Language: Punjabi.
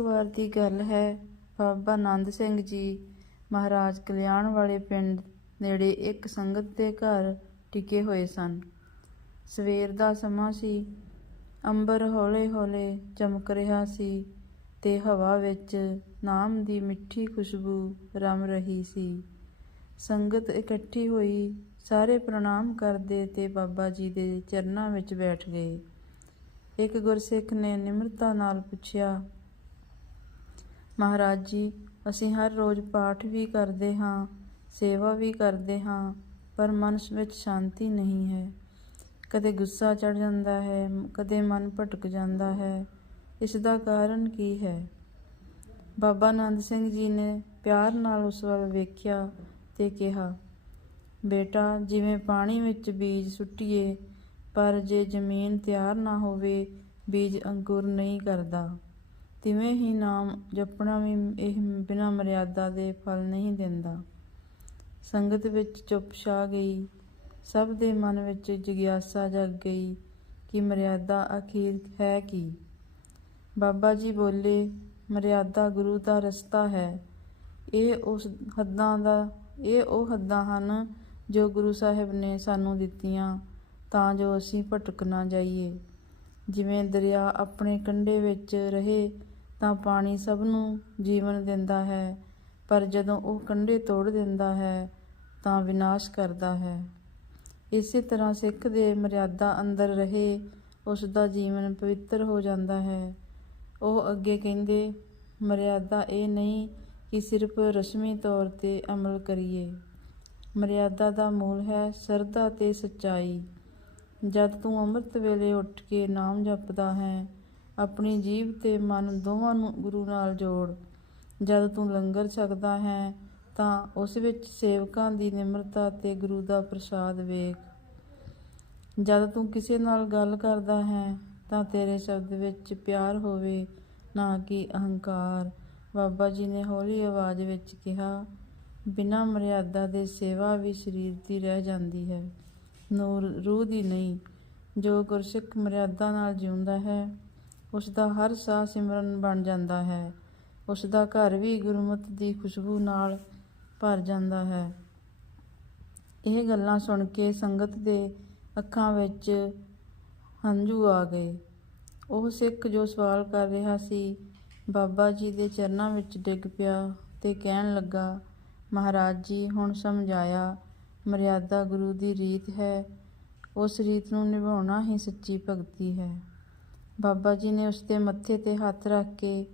ਇੱਕ ਵਾਰ ਦੀ ਗੱਲ ਹੈ। ਬਾਬਾ ਆਨੰਦ ਸਿੰਘ ਜੀ ਮਹਾਰਾਜ ਕਲਿਆਣ ਵਾਲੇ ਪਿੰਡ ਨੇੜੇ ਇੱਕ ਸੰਗਤ ਦੇ ਘਰ ਟਿਕੇ ਹੋਏ ਸਨ। ਸਵੇਰ ਦਾ ਸਮਾਂ ਸੀ। ਅੰਬਰ ਹੌਲੇ-ਹੌਲੇ ਚਮਕ ਰਿਹਾ ਸੀ ਤੇ ਹਵਾ ਵਿੱਚ ਨਾਮ ਦੀ ਮਿੱਠੀ ਖੁਸ਼ਬੂ ਰਮ ਰਹੀ ਸੀ। ਸੰਗਤ ਇਕੱਠੀ ਹੋਈ, ਸਾਰੇ ਪ੍ਰਣਾਮ ਕਰਦੇ ਤੇ ਬਾਬਾ ਜੀ ਦੇ ਚਰਨਾਂ ਵਿੱਚ ਬੈਠ ਗਏ। ਇੱਕ ਗੁਰਸਿੱਖ ਨੇ ਨਿਮਰਤਾ ਨਾਲ ਪੁੱਛਿਆ ਮਹਾਰਾਜ ਜੀ, ਅਸੀਂ ਹਰ ਰੋਜ਼ ਪਾਠ ਵੀ ਕਰਦੇ ਹਾਂ, ਸੇਵਾ ਵੀ ਕਰਦੇ ਹਾਂ, ਪਰ ਮਨ ਵਿੱਚ ਸ਼ਾਂਤੀ ਨਹੀਂ ਹੈ। ਕਦੇ ਗੁੱਸਾ ਚੜ ਜਾਂਦਾ ਹੈ, ਕਦੇ ਮਨ ਭਟਕ ਜਾਂਦਾ ਹੈ। ਇਸ ਦਾ ਕਾਰਨ ਕੀ ਹੈ? ਬਾਬਾ ਆਨੰਦ ਸਿੰਘ ਜੀ ਨੇ ਪਿਆਰ ਨਾਲ ਉਸ ਵੱਲ ਵੇਖਿਆ ਤੇ ਕਿਹਾ, ਬੇਟਾ, ਜਿਵੇਂ ਪਾਣੀ ਵਿੱਚ ਬੀਜ ਸੁੱਟੀਏ, ਪਰ ਜੇ ਜ਼ਮੀਨ ਤਿਆਰ ਨਾ ਹੋਵੇ, ਬੀਜ ਅੰਕੁਰ ਨਹੀਂ ਕਰਦਾ। ਤਿਵੇਂ ਹੀ ਨਾਮ ਜਪਣਾ ਵੀ ਇਹ ਬਿਨਾਂ ਮਰਿਆਦਾ ਦੇ ਫਲ ਨਹੀਂ ਦਿੰਦਾ। ਸੰਗਤ ਵਿੱਚ ਚੁੱਪ ਛਾ ਗਈ। ਸਭ ਦੇ ਮਨ ਵਿੱਚ ਜਿਗਿਆਸਾ ਜਗ ਗਈ ਕਿ ਮਰਿਆਦਾ ਅਖੀਰ ਹੈ ਕੀ? ਬਾਬਾ ਜੀ ਬੋਲੇ, ਮਰਿਆਦਾ ਗੁਰੂ ਦਾ ਰਸਤਾ ਹੈ। ਇਹ ਉਸ ਹੱਦਾਂ ਦਾ, ਇਹ ਉਹ ਹੱਦਾਂ ਹਨ ਜੋ ਗੁਰੂ ਸਾਹਿਬ ਨੇ ਸਾਨੂੰ ਦਿੱਤੀਆਂ ਤਾਂ ਜੋ ਅਸੀਂ ਭਟਕ ਨਾ ਜਾਈਏ। ਜਿਵੇਂ ਦਰਿਆ ਆਪਣੇ ਕੰਢੇ ਵਿੱਚ ਰਹੇ ਤਾਂ ਪਾਣੀ ਸਭ ਨੂੰ ਜੀਵਨ ਦਿੰਦਾ ਹੈ, ਪਰ ਜਦੋਂ ਉਹ ਕੰਢੇ ਤੋੜ ਦਿੰਦਾ ਹੈ, ਤਾਂ ਵਿਨਾਸ਼ ਕਰਦਾ ਹੈ। ਇਸੇ ਤਰ੍ਹਾਂ ਸਿੱਖ ਦੇ ਮਰਿਆਦਾ ਅੰਦਰ ਰਹੇ, ਉਸ ਦਾ ਜੀਵਨ ਪਵਿੱਤਰ ਹੋ ਜਾਂਦਾ ਹੈ। ਉਹ ਅੱਗੇ ਕਹਿੰਦੇ, ਮਰਿਆਦਾ ਇਹ ਨਹੀਂ ਕਿ ਸਿਰਫ ਰਸਮੀ ਤੌਰ ਤੇ ਅਮਲ ਕਰੀਏ। ਮਰਿਆਦਾ ਦਾ ਮੂਲ ਹੈ ਸਰਦਾ ਤੇ ਸੱਚਾਈ। ਜਦ ਤੂੰ ਅੰਮ੍ਰਿਤ ਵੇਲੇ ਉੱਠ ਕੇ ਨਾਮ ਜਪਦਾ ਹੈ ਆਪਣੀ ਜੀਭ ਤੇ ਮਨ ਦੋਵਾਂ ਨੂੰ ਗੁਰੂ ਨਾਲ ਜੋੜ। ਜਦ ਤੂੰ ਲੰਗਰ ਛਕਦਾ ਹੈ, ਤਾਂ ਉਸ ਵਿੱਚ ਸੇਵਕਾਂ ਦੀ ਨਿਮਰਤਾ ਤੇ ਗੁਰੂ ਦਾ ਪ੍ਰਸਾਦ ਵੇਖ। ਜਦ ਤੂੰ ਕਿਸੇ ਨਾਲ ਗੱਲ ਕਰਦਾ ਹੈ, ਤਾਂ ਤੇਰੇ ਸ਼ਬਦ ਵਿੱਚ ਪਿਆਰ ਹੋਵੇ, ਨਾ ਕਿ ਅਹੰਕਾਰ। ਬਾਬਾ ਜੀ ਨੇ ਹੌਲੀ ਆਵਾਜ਼ ਵਿੱਚ ਕਿਹਾ, ਬਿਨਾਂ ਮਰਿਆਦਾ ਦੇ ਸੇਵਾ ਵੀ ਸਰੀਰ ਦੀ ਰਹਿ ਜਾਂਦੀ ਹੈ। ਨੂਰ, ਰੂਹ ਦੀ ਨਹੀਂ, ਜੋ ਗੁਰਸਿੱਖ ਮਰਿਆਦਾ ਨਾਲ ਜਿਉਂਦਾ ਹੈ ਉਸ ਦਾ ਹਰ ਸਾਹ ਸਿਮਰਨ ਬਣ ਜਾਂਦਾ ਹੈ। ਉਸ ਦਾ ਘਰ ਵੀ ਗੁਰਮਤਿ ਦੀ ਖੁਸ਼ਬੂ ਨਾਲ ਭਰ ਜਾਂਦਾ ਹੈ। ਇਹ ਗੱਲਾਂ ਸੁਣ ਕੇ ਸੰਗਤ ਦੇ ਅੱਖਾਂ ਵਿੱਚ ਹੰਝੂ ਆ ਗਏ। ਉਹ ਸਿੱਖ ਜੋ ਸਵਾਲ ਕਰ ਰਿਹਾ ਸੀ, ਬਾਬਾ ਜੀ ਦੇ ਚਰਨਾਂ ਵਿੱਚ ਡਿੱਗ ਪਿਆ ਤੇ ਕਹਿਣ ਲੱਗਾ, ਮਹਾਰਾਜ ਜੀ, ਹੁਣ ਸਮਝਾਇਆ, ਮਰਿਆਦਾ ਗੁਰੂ ਦੀ ਰੀਤ ਹੈ। ਉਸ ਰੀਤ ਨੂੰ ਨਿਭਾਉਣਾ ਹੀ ਸੱਚੀ ਭਗਤੀ ਹੈ। ਬਾਬਾ ਜੀ ਨੇ ਉਸ ਦੇ ਮੱਥੇ ਤੇ ਹੱਥ ਰੱਖ ਕੇ